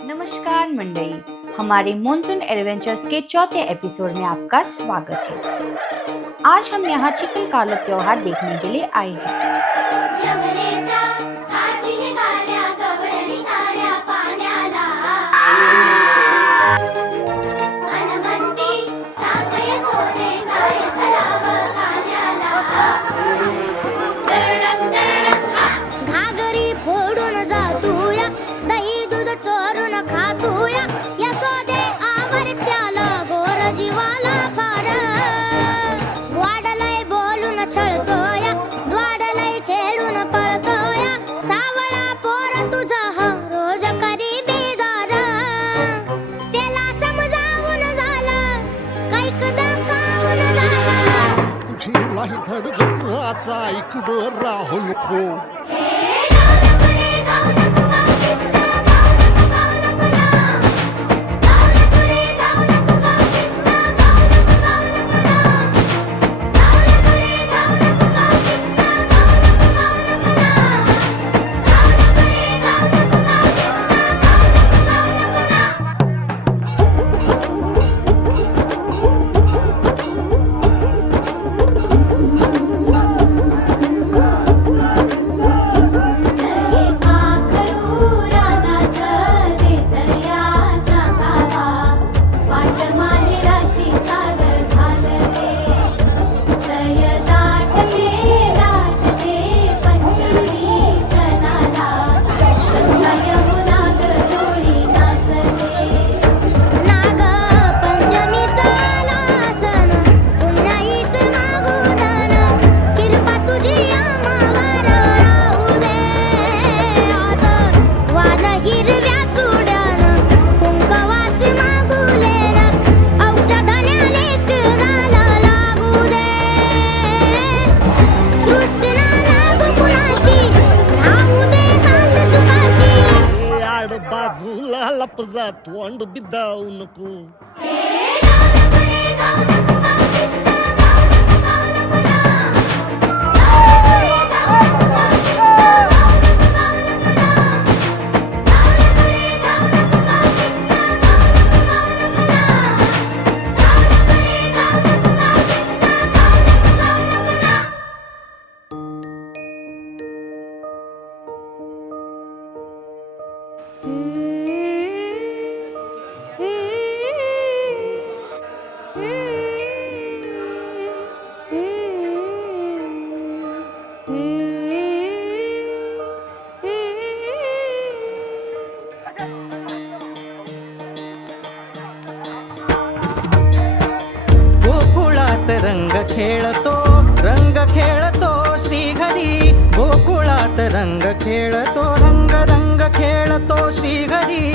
नमस्कार मंडळी, हमारे मॉनसून एडवेंचर्स के चौथे एपिसोड में आपका स्वागत है। आज हम यहाँ चिकलकाला त्योहार देखने के लिए आए हैं। आता इकडं राहू नको. बाजूला लप जा, तोंड बिदाऊ नको. रंग खेळतो श्रीहरी, गोकुळात रंग खेळतो, रंग रंग खेळतो श्रीहरी.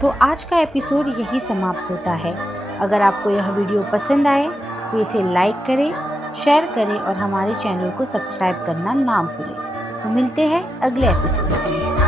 तो आज का एपिसोड यही समाप्त होता है। अगर आपको यह वीडियो पसंद आए तो इसे लाइक करें, शेयर करें और हमारे चैनल को सब्सक्राइब करना ना भूलें। तो मिलते हैं अगले एपिसोड में।